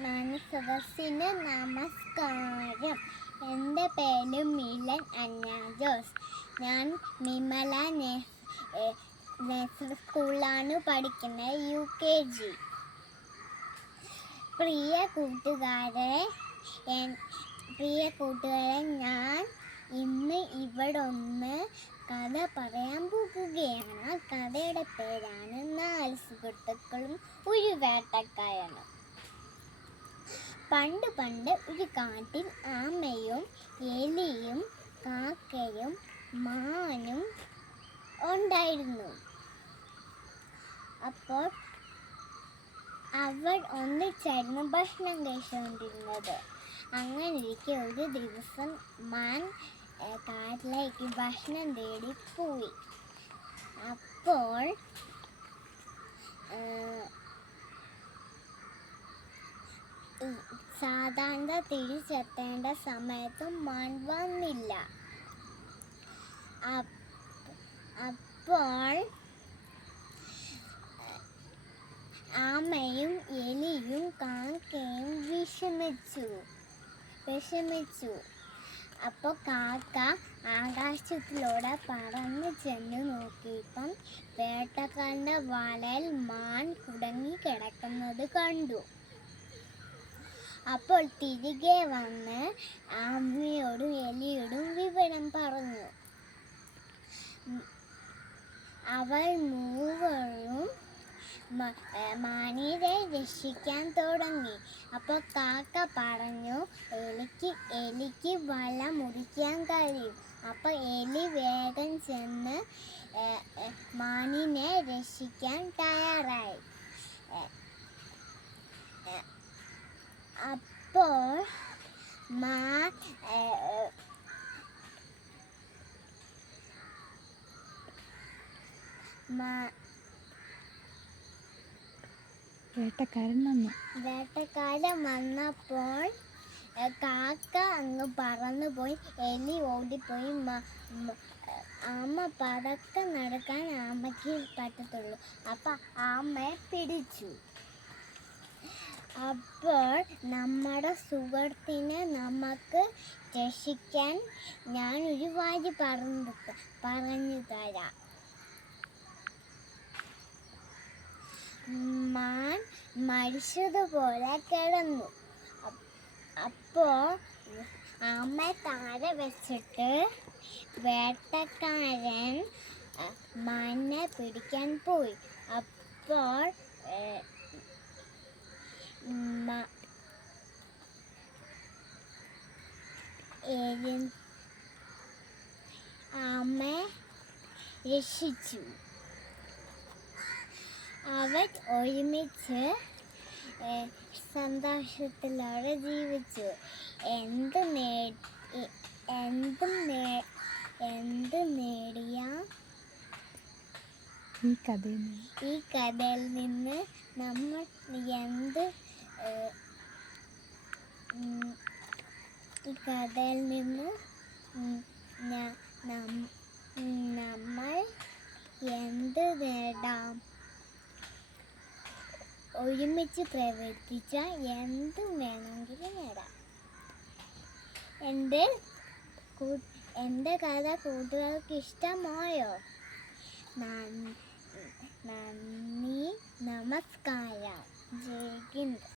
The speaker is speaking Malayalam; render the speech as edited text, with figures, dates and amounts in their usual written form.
മനസദസ്സിന് നമസ്കാരം. എൻ്റെ പേര് മിലൻ അന്ന ജോസ്. ഞാൻ വിമല നഴ്സറി സ്കൂളിലാണ് പഠിക്കുന്നത്, UKG. പ്രിയ കൂട്ടുകാരെ, ഞാൻ ഇന്ന് ഇവിടെ ഒന്ന് കഥ പറയാൻ പോകുകയാണ്. കഥയുടെ പേരാണ് 4 സുഹൃത്തുക്കളും ഒരു വേട്ടക്കാരനും. പണ്ട് ഒരു കാട്ടിൽ ആമയും എലിയും കാക്കയും മാനും ഉണ്ടായിരുന്നു. അപ്പോൾ അവർ ഒന്നിച്ചായിരുന്നു ഭക്ഷണം കഴിച്ചുകൊണ്ടിരുന്നത്. അങ്ങനെയിരിക്കെ ഒരു ദിവസം മാൻ കാട്ടിലേക്ക് ഭക്ഷണം തേടി പോയി. അപ്പോൾ സാധാരണ തിരിച്ചെത്തേണ്ട സമയത്തും മാൻ വന്നില്ല. അപ്പോൾ ആമയും എലിയും കാക്കയും വിഷമിച്ചു. അപ്പോൾ കാക്ക ആകാശത്തിലൂടെ പറന്നു ചെന്ന് നോക്കിയപ്പം വേട്ടക്കാരൻ്റെ വലയിൽ മാൻ കുടുങ്ങി കിടക്കുന്നത് കണ്ടു. അപ്പോൾ തിരികെ വന്ന് ആമയോടും എലിയോടും വിവരം പറഞ്ഞു. അവർ മൂവരും മാനിനെ രക്ഷിക്കാൻ തുടങ്ങി. അപ്പോൾ കാക്ക പറഞ്ഞു, എലിക്ക് വല മുറിക്കാൻ കഴിയും. അപ്പോൾ എലി വേഗം ചെന്ന് മാനിനെ രക്ഷിക്കാൻ തയ്യാറായി. അപ്പോൾ വേട്ടക്കാരൻ വന്നപ്പോൾ കാക്ക അങ്ങ് പറന്നുപോയി. എലി ഓടിപ്പോയി. ആമ പതക്കെ നടക്കാൻ ആമയ്ക്ക് പറ്റത്തുള്ളൂ. അപ്പം ആമയെ പിടിച്ചു. അപ്പോൾ നമ്മുടെ സുഹൃത്തിനെ നമുക്ക് രക്ഷിക്കാൻ ഞാനൊരു വഴി പറഞ്ഞു തരാം. മാൻ മരിച്ചതുപോലെ കിടന്നു. അപ്പോൾ ആമ താഴെ വെച്ചിട്ട് വേട്ടക്കാരൻ മാനിനെ പിടിക്കാൻ പോയി. അപ്പോൾ ആമ രക്ഷിച്ചു. അവർ ഒരുമിച്ച് സന്തോഷത്തിലൂടെ ജീവിച്ചു. എന്ത് നേടിയ ഈ കഥയിൽ നിന്ന് നമ്മൾ എന്ത് നേടാം? ഒരുമിച്ച് പ്രവർത്തിച്ചാൽ എന്തും വേണമെങ്കിലും നേടാം. എൻ്റെ കഥ കൂട്ടുകാർക്ക് ഇഷ്ടമായോ? നന്ദി, നമസ്കാരം. ജയ് ഹിന്ദ്.